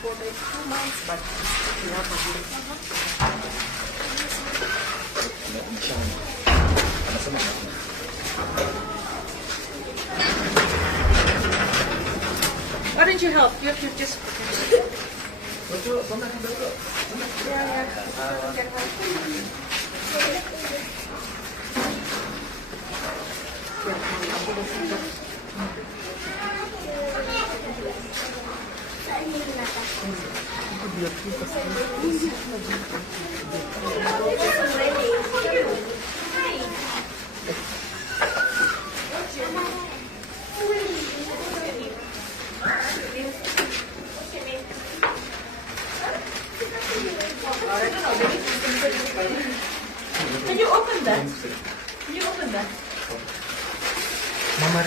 for like 2 months, but it's picking up a bit. Why don't you help? You just... Yeah. Get help. Can you open that? Can you open that? Mama,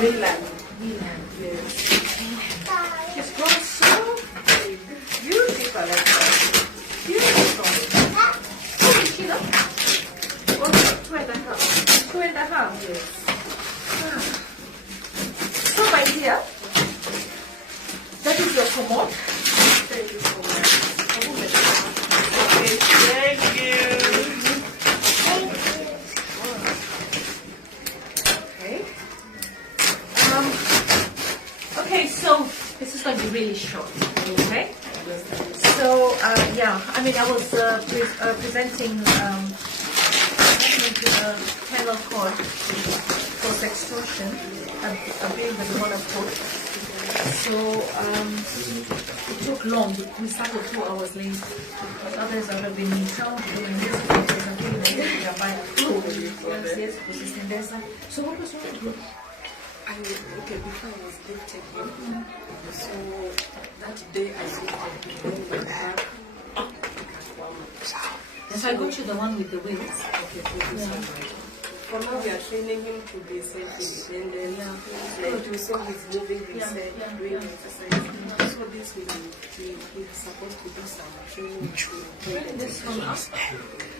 Milan. Yes. She's grown so beautiful like that. Beautiful. How is she now? 2.5. 2.5, yes. So my dear, that is your commode. Thank you so much. Okay, thank you. Okay, so this is going to be really short, okay? So, yeah, I mean, I was presenting penal code for sextortion, a bill that we want to put. So, it took long. We started 2 hours late. But others have been in town doing this. Yes, so what was wrong? Okay, before I was lifted him, so that day I lifted him my back. So I got you the one with the wheels. Okay, for now we are training him to be self-independent. Like you saw he's moving himself, doing exercise. So this will be, he's supposed to do some training to This one up.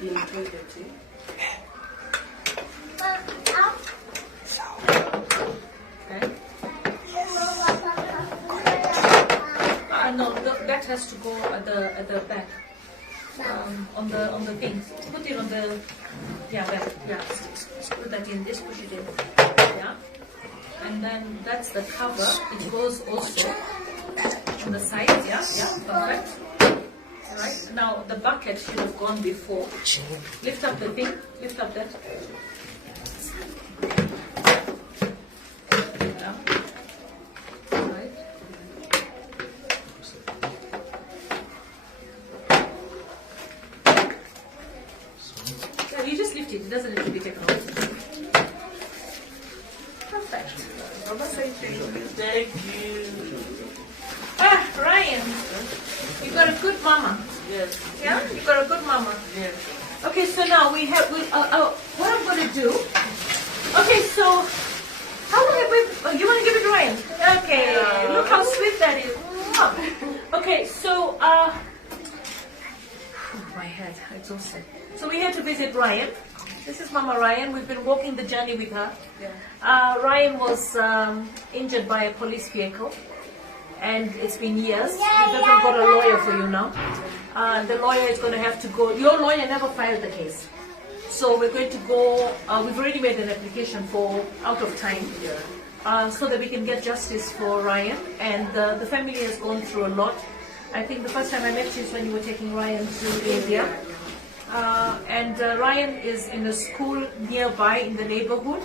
in toilet. Okay. No, that has to go at the back. On the thing. Put it on the back. Yeah. Put that in. Just push it in. Yeah. And then that's the cover. It goes also on the side. Yeah. Perfect. Alright. Now the bucket should have gone before. Lift up the thing. Lift up that. You just lift it. It doesn't need to be taken off. Perfect. Thank you. Ryan, you got a good mama. Yes. Yeah, you got a good mama. Yes. Okay, so now we have. What I'm going to do? Okay, so how long have we? Oh, you want to give it to Ryan? Okay. Yeah. Look how sweet that is. Okay, so my head exhausted. So we're here to visit Ryan. This is Mama Ryan. We've been walking the journey with her. Yeah. Ryan was injured by a police vehicle, and it's been years. We've even got a lawyer for you now. The lawyer is going to have to go. Your lawyer never filed the case, so we're going to go. We've already made an application for out of time, so that we can get justice for Ryan. And the family has gone through a lot. I think the first time I met you is when you were taking Ryan to India. Ryan is in a school nearby in the neighborhood.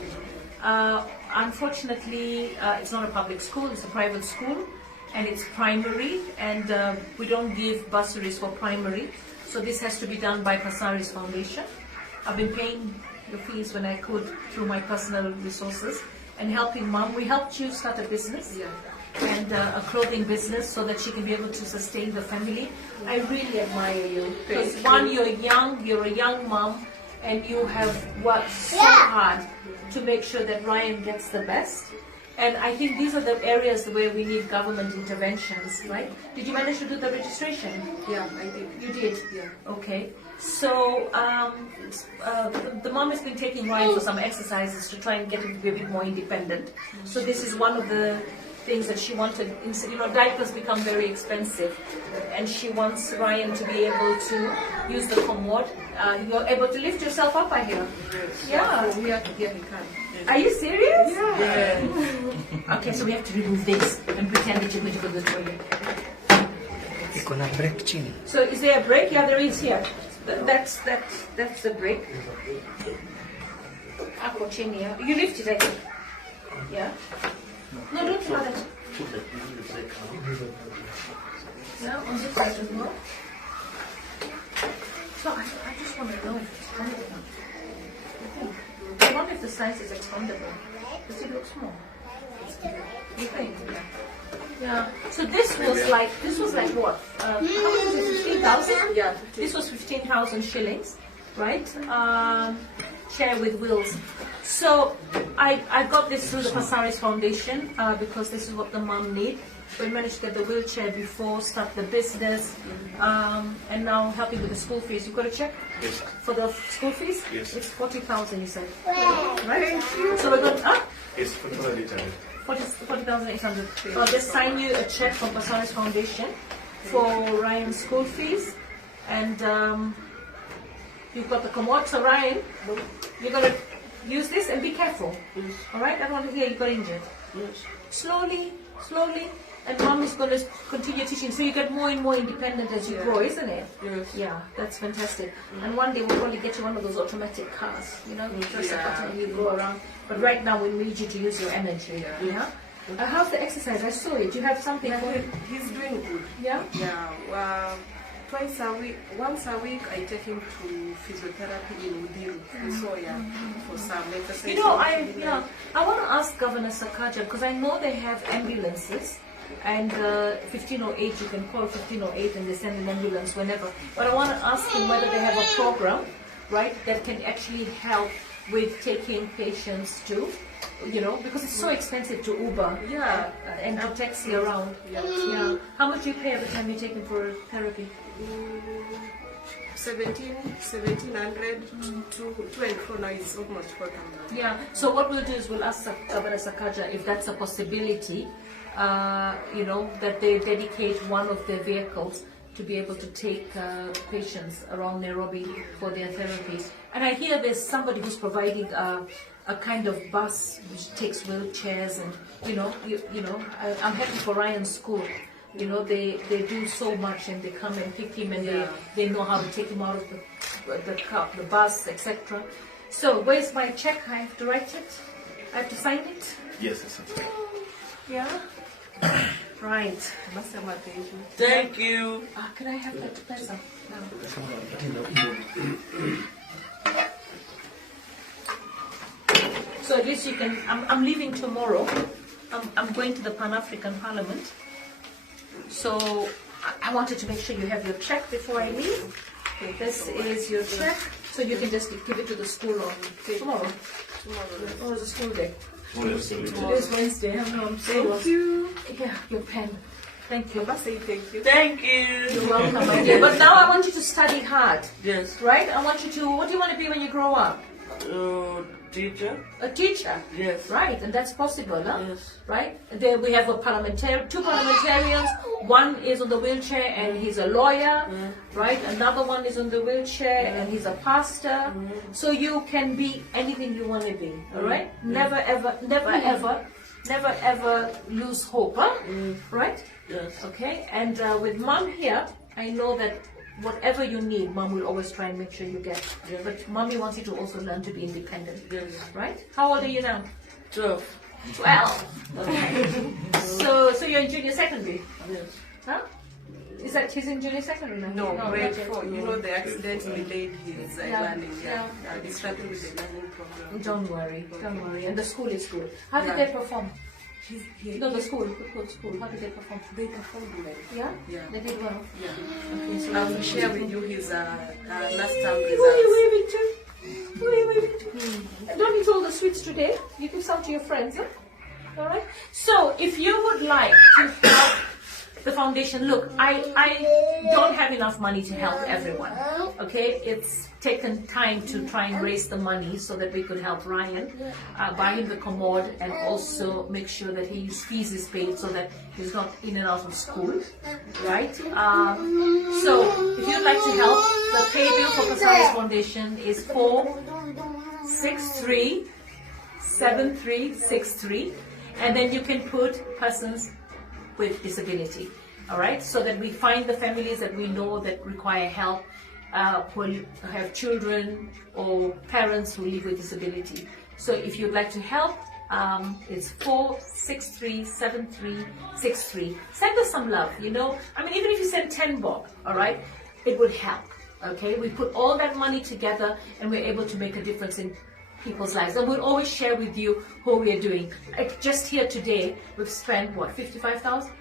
Unfortunately, it's not a public school, it's a private school, and it's primary, and we don't give bursaries for primary, so this has to be done by Passaris Foundation. I've been paying the fees when I could through my personal resources and helping Mom. We helped you start a business. And a clothing business so that she can be able to sustain the family. I really admire you because one, you're a young mom, and you have worked so hard to make sure that Ryan gets the best. And I think these are the areas where we need government interventions, right? Did you manage to do the registration? Yeah, I did. You did? Yeah. Okay. So the mom has been taking Ryan for some exercises to try and get him to be a bit more independent. So this is one of the things that she wanted. You know, diapers become very expensive, and she wants Ryan to be able to use the commode. You're able to lift yourself up, I hear. Yeah. From here to here he can. Are you serious? Yeah. Okay, so we have to remove this and pretend that you're going to go to the toilet. So is there a break? Yeah, there is here. That's the break. Ako chini, yeah. You lift it, I think. Yeah. No, don't throw that. Yeah, on this side as well. So I just want to know if it's expandable. I wonder if the size is expandable. Does it look small? You think? Yeah. So this was like what? How much was it? 15,000? Yeah. This was 15,000 shillings, right? Chair with wheels. So I got this through the Passaris Foundation because this is what the mum need. We managed to get the wheelchair before, start the business, and now helping with the school fees. You got a check? Yes. For the school fees? Yes. It's 40,000, you said. Right? So we're going up. It's for the child. 40,800. I'll just sign you a check from Passaris Foundation for Ryan's school fees, and you've got the commode. So Ryan, you're gonna use this and be careful. Yes. All right? I don't want to hear you got injured. Yes. Slowly, and mom is going to continue teaching, so you get more and more independent as you grow, isn't it? Yes. Yeah, that's fantastic. And one day we'll probably get you one of those automatic cars, you know, you press a button and you go around. But right now we need you to use your energy. Yeah. How's the exercise? I saw it. You have something for him? He's doing good. Yeah. Yeah. Twice a week, once a week, I take him to physiotherapy in Udiru, for some exercise. You know, I want to ask Governor Sakaja, because I know they have ambulances, and 1508, you can call 1508 and they send an ambulance whenever. But I want to ask him whether they have a program, right, that can actually help with taking patients to, you know, because it's so expensive to Uber and to taxi around. Yeah. How much do you pay every time you take him for therapy? 1700 to 24 now is almost 4,000. Yeah, so what we'll do is we'll ask Governor Sakaja if that's a possibility, you know, that they dedicate one of their vehicles to be able to take patients around Nairobi for their therapy. And I hear there's somebody who's providing a kind of bus which takes wheelchairs, and you know, I'm happy for Ryan's school. You know, they do so much, and they come and pick him, and they know how to take him out of the bus, etc. So where's my check? I have to write it? I have to sign it? Yes, yes, yes. Yeah? Right. Thank you. Can I have that present now? So at least you can, I'm leaving tomorrow. I'm going to the Pan-African Parliament. So I wanted to make sure you have your check before I leave. Okay, this is your check. So you can just give it to the school on tomorrow. Tomorrow is a school day. Today's Wednesday. I'm so Thank you. Yeah, your pen. Thank you. Say thank you. Thank you. You're welcome, my dear. But now I want you to study hard. Yes. Right? I want you to, what do you want to be when you grow up? Teacher? A teacher. Yes. Right, and that's possible, huh? Yes. Right? There we have two parliamentarians. One is on the wheelchair and he's a lawyer, right? Another one is on the wheelchair and he's a pastor. So you can be anything you want to be, all right? Never ever lose hope, huh? Right? Yes. Okay, and with mom here, I know that whatever you need, mom will always try and make sure you get. Yes. But mommy wants you to also learn to be independent. Yes. Right? How old are you now? 12. 12. Okay. So you're in junior secondary? Yes. Huh? Is that he's in junior secondary now? No, grade not yet. 4. You know, the accident delayed his learning. Yeah. He started with the learning program. Don't worry. And the school is good. How did they perform? No, the school. How did they perform? They performed well. Yeah? Yeah. They did well. Yeah. Okay, so I will share with you his last term Who are you results. waving to? Who are you waving to? Don't eat all the sweets today. You give some to your friends, huh? All right. So if you would like to help the foundation, look, I don't have enough money to help everyone. Okay, it's taken time to try and raise the money so that we could help Ryan, buy him the commode, and also make sure that his fees is paid so that he's not in and out of school, right? So if you'd like to help, the pay bill for Passaris Foundation is 4637363, and then you can put persons with disability, all right, so that we find the families that we know that require help, who have children or parents who live with disability. So if you'd like to help, it's 4637363. Send us some love, you know. I mean, even if you send 10 bob, all right, it would help. Okay, we put all that money together and we're able to make a difference in people's lives, and we'll always share with you what we are doing. Like just here today, we've spent what, 55,000?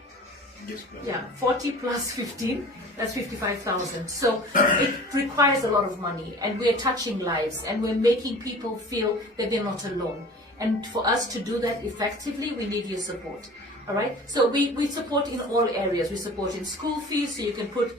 Yeah, 40 plus 15, that's 55,000. So it requires a lot of money, and we're touching lives, and we're making people feel that they're not alone. And for us to do that effectively, we need your support. All right, so we support in all areas. We support in school fees, so you can put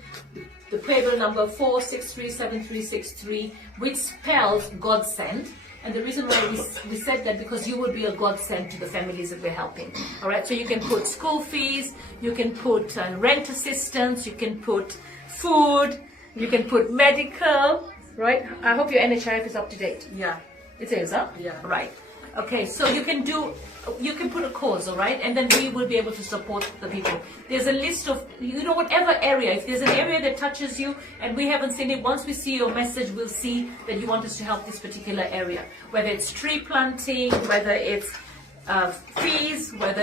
the payable number 4637363, which spells God send. And the reason why we said that, because you would be a godsend to the families that we're helping. All right, so you can put school fees, you can put rent assistance, you can put food, you can put medical, right? I hope your NHIF is up to date. Yeah. It is, huh? Yeah. Right. Okay, so you can put a cause, all right, and then we will be able to support the people. There's a list of, you know, whatever area, if there's an area that touches you and we haven't seen it, once we see your message, we'll see that you want us to help this particular area, whether it's tree planting, whether it's fees, whether